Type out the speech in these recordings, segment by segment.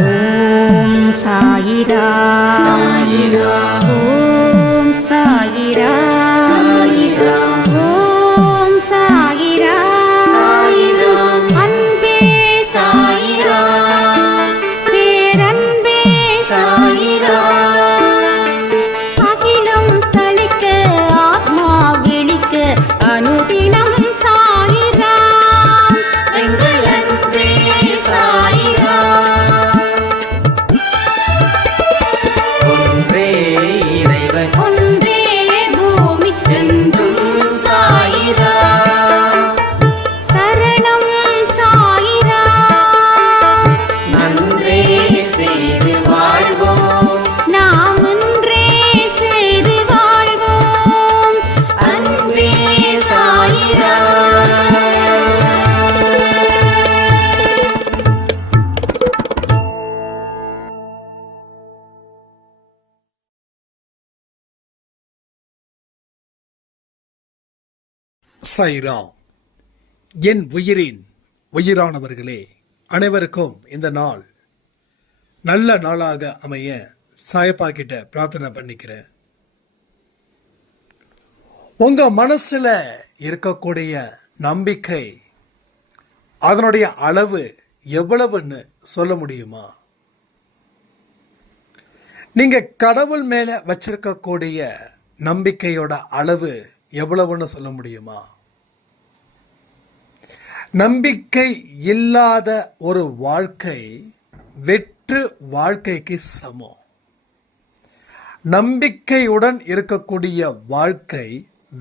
ஓம் சாயிரா சாயிரா ஓம் சாயிரா சாயிரா ஓம் சாயிரா சாயிரா அன்பே சாயிரா பேரன்பே சாயிரா அகிலம் தளிக்க ஆத்மா விழிக்க அனுதினம் சாயிரா எங்கள் அன்பே சாயிரா ஒன்றே இறைவன் ஒன்றே பூமிக்கென்றும் சாயிரா சரணம் சாயிரா நன்றே செய்து வாழ்வோம் நாம் ஒன்றே செய்து வாழ்வோம் அன்பே சாயிரா. சாய்ராம். என் உயிரின் உயிரானவர்களே, அனைவருக்கும் இந்த நாள் நல்ல நாளாக அமைய சாயப்பா கிட்ட பிரார்த்தனை பண்ணிக்கிறேன். உங்க மனசுல இருக்கக்கூடிய நம்பிக்கை அதனுடைய அளவு எவ்வளவுன்னு சொல்ல முடியுமா? நீங்க கடவுள் மேல வச்சிருக்கக்கூடிய நம்பிக்கையோட அளவு எவ்வளவுன்னு சொல்ல முடியுமா? நம்பிக்கை இல்லாத ஒரு வாழ்க்கை வெற்று வாழ்க்கைக்கு சமம். நம்பிக்கையுடன் இருக்கக்கூடிய வாழ்க்கை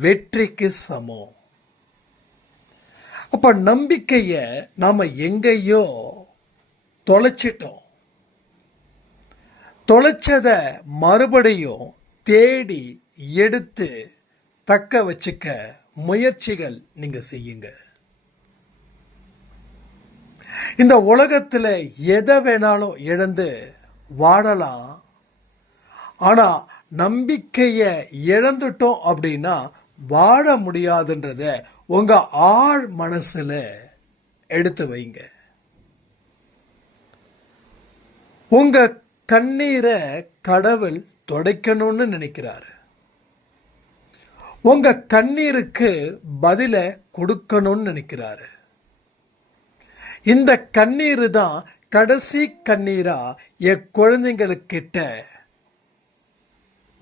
வெற்றிக்கு சமம். அப்ப நம்பிக்கைய நாம எங்கேயோ தொலைச்சிட்டோம். தொலைச்சத மறுபடியும் தேடி எடுத்து தக்க வச்சுக்க முயற்சிகள் நீங்க செய்யுங்க. இந்த உலகத்துல எதை வேணாலும் இழந்து வாழலாம். ஆனா நம்பிக்கைய இழந்துட்டோம் அப்படின்னா வாழ முடியாதுன்றத உங்க ஆழ் மனசுல எடுத்து வைங்க. உங்க கண்ணீரை கடவுள் துடைக்கணும்னு நினைக்கிறாரு. உங்க கண்ணீருக்கு பதில கொடுக்கணும்னு நினைக்கிறாரு. இந்த கண்ணீர் தான் கடைசி கண்ணீரா என் குழந்தைங்களுக்கிட்ட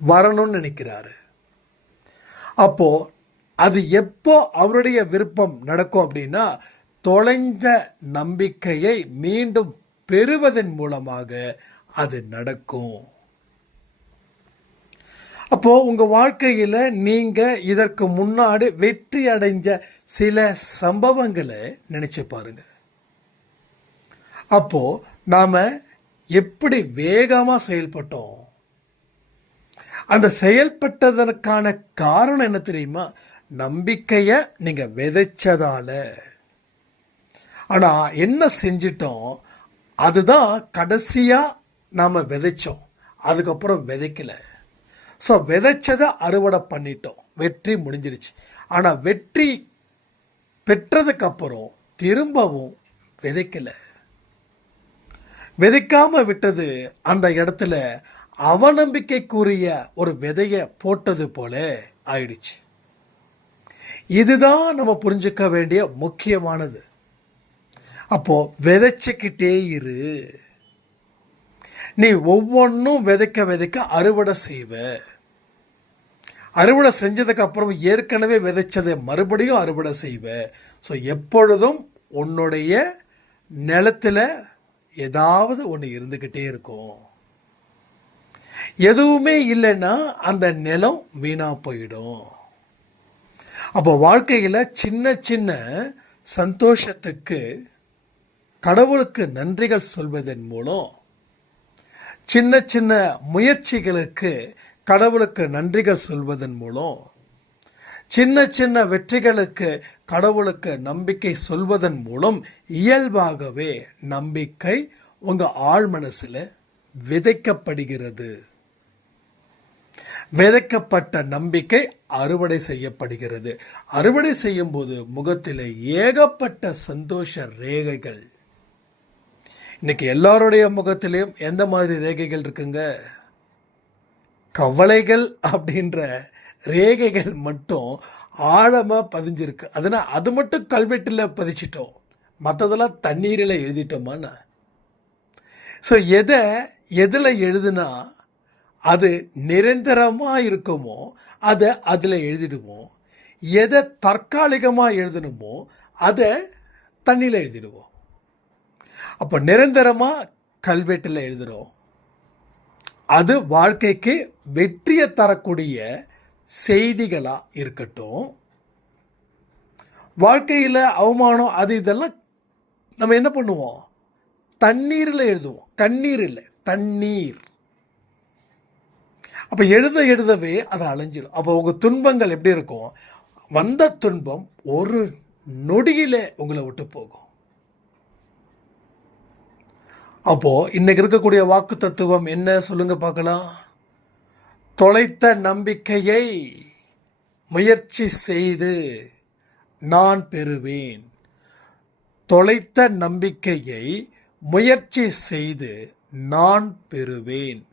வரணும்னு நினைக்கிறாரு. அப்போ அது எப்போ அவருடைய விருப்பம் நடக்கும் அப்படின்னா, தொலைஞ்ச நம்பிக்கையை மீண்டும் பெறுவதன் மூலமாக அது நடக்கும். அப்போ உங்க வாழ்க்கையில நீங்க இதற்கு முன்னாடி வெற்றி அடைஞ்ச சில சம்பவங்களை நினைச்சு பாருங்க. அப்போ நாம எப்படி வேகமா செயல்பட்டோம்? அந்த செயல்பட்டதற்கான காரணம் என்ன தெரியுமா? நம்பிக்கைய நீங்க விதைச்சதால. ஆனா என்ன செஞ்சிட்டோம்? அதுதான் கடைசியா நாம விதைச்சோம், அதுக்கப்புறம் விதைக்கல. ஸோ விதைச்சதை அறுவடை பண்ணிட்டோம், வெற்றி முடிஞ்சிருச்சு. ஆனால் வெற்றி பெற்றதுக்கப்புறம் திரும்பவும் விதைக்கலை. விதைக்காம விட்டது அந்த இடத்துல அவநம்பிக்கைக்குரிய ஒரு விதையை போட்டது போல ஆயிடுச்சு. இதுதான் நம்ம புரிஞ்சுக்க வேண்டிய முக்கியமானது. அப்போ விதைச்சிக்கிட்டே இரு. நீ ஒவ்வொன்றும் விதைக்க விதைக்க அறுவடை செய்வ. அறுவடை செஞ்சதுக்கு அப்புறம் ஏற்கனவே விதைச்சதை மறுபடியும் அறுவடை செய்வ. ஸோ எப்பொழுதும் உன்னுடைய நிலத்தில் ஏதாவது ஒன்று இருந்துக்கிட்டே இருக்கும். எதுவுமே இல்லைன்னா அந்த நிலம் வீணா போயிடும். அப்போ வாழ்க்கையில் சின்ன சின்ன சந்தோஷத்துக்கு கடவுளுக்கு நன்றிகள் சொல்வதன் மூலம், சின்ன சின்ன முயற்சிகளுக்கு கடவுளுக்கு நன்றிகள் சொல்வதன் மூலம், சின்ன சின்ன வெற்றிகளுக்கு கடவுளுக்கு நம்பிக்கை சொல்வதன் மூலம் இயல்பாகவே நம்பிக்கை உங்கள் ஆழ் மனசில் விதைக்கப்படுகிறது. விதைக்கப்பட்ட நம்பிக்கை அறுவடை செய்யப்படுகிறது. அறுவடை செய்யும் போது முகத்தில் ஏகப்பட்ட சந்தோஷ ரேகைகள். இன்னைக்கு எல்லாருடைய முகத்திலையும் எந்த மாதிரி ரேகைகள் இருக்குங்க? கவலைகள் அப்படின்ற ரேகைகள் மட்டும் ஆழமாக பதிஞ்சிருக்கு. அதனால் அது மட்டும் கல்வெட்டில் பதிச்சிட்டோம், மற்றதெல்லாம் தண்ணீரில் எழுதிட்டோமான்னு. ஸோ எதில் எழுதுனா அது நிரந்தரமாக இருக்குமோ அதை அதில் எழுதிடுவோம். எதை தற்காலிகமாக எழுதணுமோ அதை தண்ணியில் எழுதிடுவோம். அப்போ நிரந்தரமாக கல்வெட்டில் எழுதுகிறோம். அது வாழ்க்கைக்கு வெற்றியை தரக்கூடிய செய்திகளாக இருக்கட்டும். வாழ்க்கையில் அவமானம் அது இதெல்லாம் நம்ம என்ன பண்ணுவோம்? தண்ணீரில் எழுதுவோம். கண்ணீர் இல்லை, தண்ணீர். அப்போ எழுதவே அது அலைஞ்சிடும். அப்போ உங்கள் துன்பங்கள் எப்படி இருக்கும்? வந்த துன்பம் ஒரு நொடியில் உங்களை விட்டு போகும். அப்போது இன்னைக்கு இருக்கக்கூடிய வாக்கு தத்துவம் என்ன சொல்லுங்க பார்க்கலாம்? தொலைத்த நம்பிக்கையை முயற்சி செய்து நான் பெறுவேன். தொலைத்த நம்பிக்கையை முயற்சி செய்து நான் பெறுவேன்.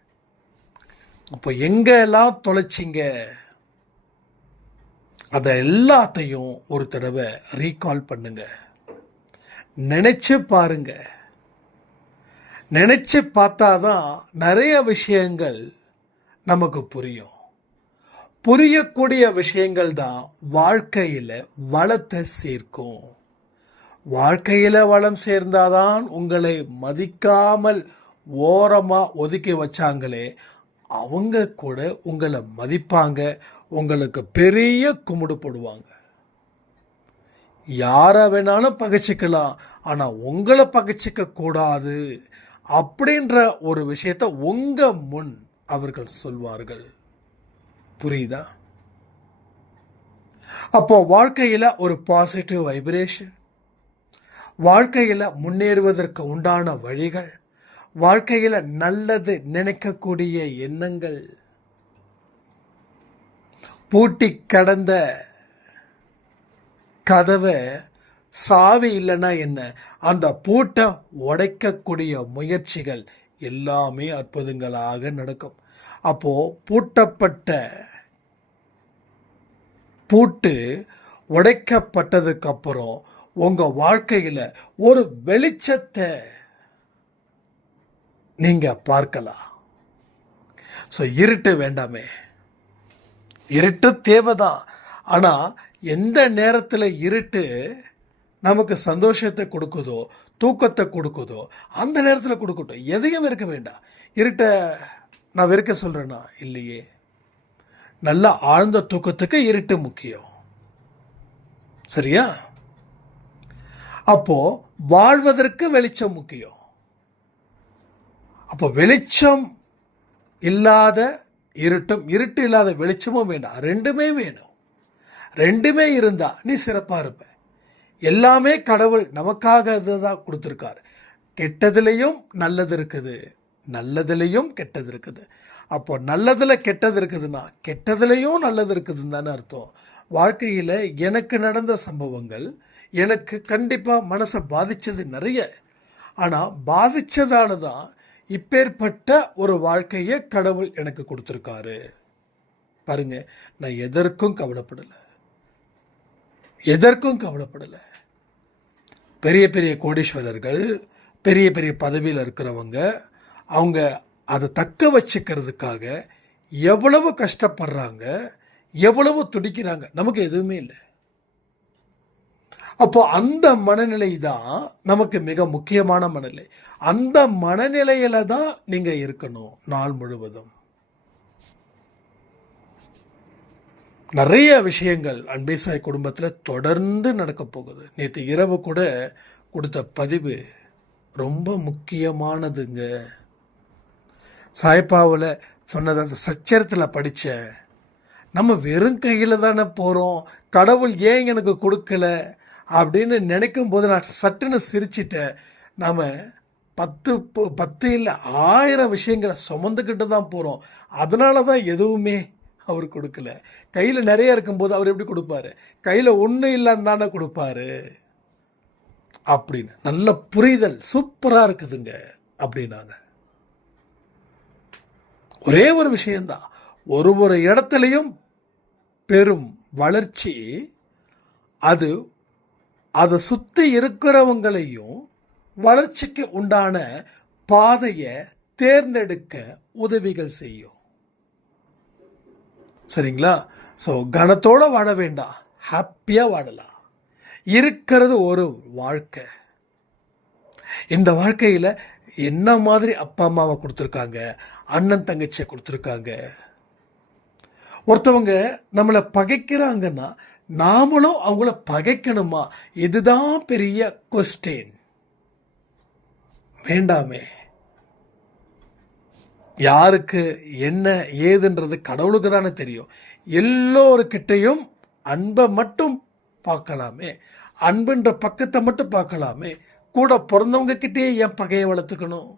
அப்போ எங்கெல்லாம் தொலைச்சிங்க அதை எல்லாத்தையும் ஒரு தடவை ரீகால் பண்ணுங்க. நினைச்சு பாருங்க. நினைச்சு பார்த்தாதான் நிறைய விஷயங்கள் நமக்கு புரியும். புரியக்கூடிய விஷயங்கள் தான் வாழ்க்கையில் வளத்தை சேர்க்கும். வாழ்க்கையில் வளம் சேர்ந்தாதான் உங்களை மதிக்காமல் ஓரமாக ஒதுக்கி வச்சாங்களே அவங்க கூட உங்களை மதிப்பாங்க, உங்களுக்கு பெரிய கும்பிடு போடுவாங்க. யாரை வேணாலும் பகைச்சிக்கலாம், ஆனால் உங்களை பகைச்சிக்க கூடாது அப்படின்ற ஒரு விஷயத்தை உங்கள் முன் அவர்கள் சொல்வார்கள். புரியுதா? அப்போ வாழ்க்கையில் ஒரு பாசிட்டிவ் வைப்ரேஷன், வாழ்க்கையில் முன்னேறுவதற்கு உண்டான வழிகள், வாழ்க்கையில் நல்லது நினைக்கக்கூடிய எண்ணங்கள், பூட்டி கடந்த கதவை சாவி இல்லைன்னா என்ன, அந்த பூட்டை உடைக்கக்கூடிய முயற்சிகள் எல்லாமே அற்புதங்களாக நடக்கும். அப்போது பூட்டப்பட்ட பூட்டு உடைக்கப்பட்டதுக்கப்புறம் உங்கள் வாழ்க்கையில் ஒரு வெளிச்சத்தை நீங்கள் பார்க்கலாம். ஸோ இருட்டு வேண்டாமே. இருட்டு தேவைதான். ஆனால் எந்த நேரத்தில் இருட்டு நமக்கு சந்தோஷத்தை கொடுக்குதோ, தூக்கத்தை கொடுக்குதோ, அந்த நேரத்தில் கொடுக்கட்டும். எதையும் வெறுக்க வேண்டாம். இருட்டை நான் வெறுக்க சொல்கிறேன்னா இல்லையே. நல்ல ஆழ்ந்த தூக்கத்துக்கு இருட்டு முக்கியம். சரியா? அப்போது வாழ்வதற்கு வெளிச்சம் முக்கியம். அப்போ வெளிச்சம் இல்லாத இருட்டும், இருட்டு இல்லாத வெளிச்சமும் வேண்டாம். ரெண்டுமே வேணும். ரெண்டுமே இருந்தால் நீ சிறப்பாக இருப்ப. எல்லாமே கடவுள் நமக்காக அதுதான் கொடுத்துருக்காரு. கெட்டதுலேயும் நல்லது இருக்குது, நல்லதுலேயும் கெட்டது இருக்குது. அப்போ நல்லதில் கெட்டது இருக்குதுன்னா கெட்டதுலேயும் நல்லது இருக்குதுன்னு தானே அர்த்தம். வாழ்க்கையில் எனக்கு நடந்த சம்பவங்கள் எனக்கு கண்டிப்பாக மனசை பாதித்தது நிறைய. ஆனால் பாதித்ததால தான் இப்பேற்பட்ட ஒரு வாழ்க்கையை கடவுள் எனக்கு கொடுத்துருக்காரு. பாருங்க, நான் எதற்கும் கவலைப்படலை. பெரிய பெரிய கோடீஸ்வரர்கள், பெரிய பெரிய பதவியில் இருக்கிறவங்க, அவங்க அதை தக்க வச்சுக்கிறதுக்காக எவ்வளவு கஷ்டப்படுறாங்க, எவ்வளவு துடிக்கிறாங்க. நமக்கு எதுவுமே இல்லை. அப்போ அந்த மனநிலை தான் நமக்கு மிக முக்கியமான மனநிலை. அந்த மனநிலையில தான் நீங்க இருக்கணும் நாள் முழுவதும். நிறைய விஷயங்கள் அன்பேசாய் குடும்பத்தில் தொடர்ந்து நடக்க போகுது. நேற்று இரவு கூட கொடுத்த பதிவு ரொம்ப முக்கியமானதுங்க. சாய்பாவில் சொன்னது அந்த சச்சரத்தில் படித்தேன். நம்ம வெறும் கையில் தானே போகிறோம், கடவுள் ஏன் எனக்கு கொடுக்கல அப்படின்னு நினைக்கும் போது நான் சட்டுன்னு சிரிச்சிட்டேன். நாம் 10 இல்லை 1000 விஷயங்களை சுமந்துக்கிட்டு தான் போகிறோம். அதனால தான் எதுவுமே அவர் கொடுக்கல. கையில் நிறைய இருக்கும்போது அவர் எப்படி கொடுப்பாரு? கையில் ஒன்றும் இல்லைன்னு தானே கொடுப்பாரு. அப்படின்னு நல்ல புரிதல் சூப்பராக இருக்குதுங்க அப்படின்னாங்க. ஒரே ஒரு விஷயம்தான், ஒரு இடத்துலையும் பெரும் வளர்ச்சி அது அதை சுற்றி இருக்கிறவங்களையும் வளர்ச்சிக்கு உண்டான பாதையை தேர்ந்தெடுக்க உதவிகள் செய்யும். சரிங்களா? ஸோ கனத்தோடு வாழ வேண்டாம், ஹாப்பியாக வாழலாம். இருக்கிறது ஒரு வாழ்க்கை. இந்த வாழ்க்கையில் என்ன மாதிரி அப்பா அம்மாவை கொடுத்துருக்காங்க, அண்ணன் தங்கச்சியை கொடுத்துருக்காங்க. ஒருத்தவங்க நம்மளை பகைக்கிறாங்கன்னா நாமளும் அவங்கள பகைக்கணுமா? இதுதான் பெரிய கொஸ்டின். வேண்டாமே. யாருக்கு என்ன ஏதுன்றது கடவுளுக்கு தானே தெரியும். எல்லோருக்கிட்டையும் அன்பை மட்டும் பார்க்கலாமே, அன்புன்ற பக்கத்தை மட்டும் பார்க்கலாமே. கூட பிறந்தவங்க கிட்டேயே ஏன் பகையை வளர்த்துக்கணும்?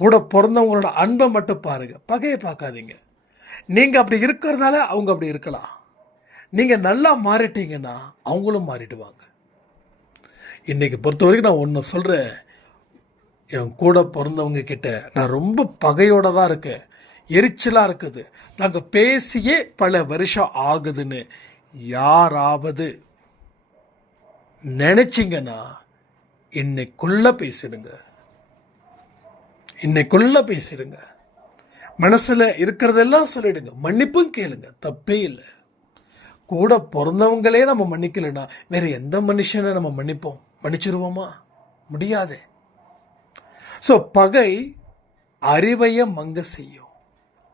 கூட பிறந்தவங்களோட அன்பை மட்டும் பாருங்கள், பகையை பார்க்காதீங்க. நீங்கள் அப்படி இருக்கிறதால அவங்க அப்படி இருக்கலாம். நீங்கள் நல்லா மாறிட்டீங்கன்னா அவங்களும் மாறிடுவாங்க. இன்றைக்கி பொறுத்த வரைக்கும் நான் ஒன்று சொல்கிறேன், என் கூட பிறந்தவங்க கிட்ட நான் ரொம்ப பகையோடு தான் இருக்கேன், எரிச்சலாக இருக்குது, நாங்கள் பேசியே பல வருஷம் ஆகுதுன்னு யாராவது நினச்சிங்கன்னா இன்னைக்குள்ளே பேசிடுங்க. இன்னைக்குள்ளே பேசிடுங்க. மனசில் இருக்கிறதெல்லாம் சொல்லிடுங்க. மன்னிப்பும் கேளுங்க, தப்பே இல்லை. கூட பிறந்தவங்களே நம்ம மன்னிக்கலைன்னா வேறு எந்த மனுஷனை நம்ம மன்னிச்சிருவோமா? முடியாது. ஸோ பகை அறிவையை மங்க செய்யும்,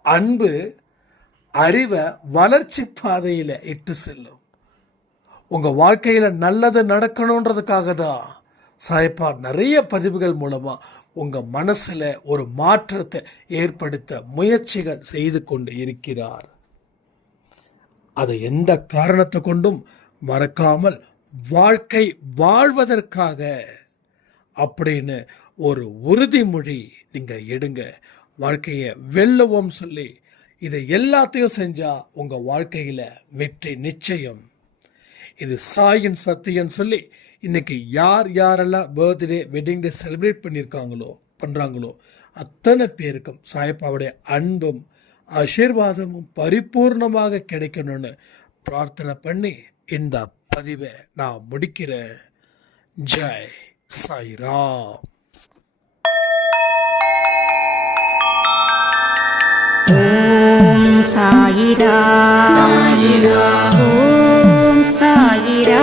அன்பு அறிவை வளர்ச்சி பாதையில் இட்டு செல்லும். உங்கள் வாழ்க்கையில் நல்லது நடக்கணுன்றதுக்காக தான் சாயப்பா நிறைய பதிவுகள் மூலமாக உங்கள் மனசில் ஒரு மாற்றத்தை ஏற்படுத்த முயற்சிகள் செய்து கொண்டு இருக்கிறார். அதை எந்த காரணத்தை கொண்டும் மறக்காமல் வாழ்க்கை வாழ்வதற்காக அப்படின்னு ஒரு உறுதிமொழி நீங்கள் எடுங்க. வாழ்க்கையை வெல்லுவோம் சொல்லி இதை எல்லாத்தையும் செஞ்சால் உங்கள் வாழ்க்கையில் வெற்றி நிச்சயம். இது சாயின் சத்தியன்னு சொல்லி இன்றைக்கி யாரெல்லாம் பர்த்டே வெட்டிங் டே செலிப்ரேட் பண்ணுறாங்களோ அத்தனை பேருக்கும் சாயப்பாவுடைய அன்பும் ஆசீர்வாதமும் பரிபூர்ணமாக கிடைக்கணும்னு பிரார்த்தனை பண்ணி இந்த பதிவை நான் முடிக்கிறேன். ஜெய் சாய்ராம். ஓம் சாயிரா. சாயிரா. ஓம் சாயிரா.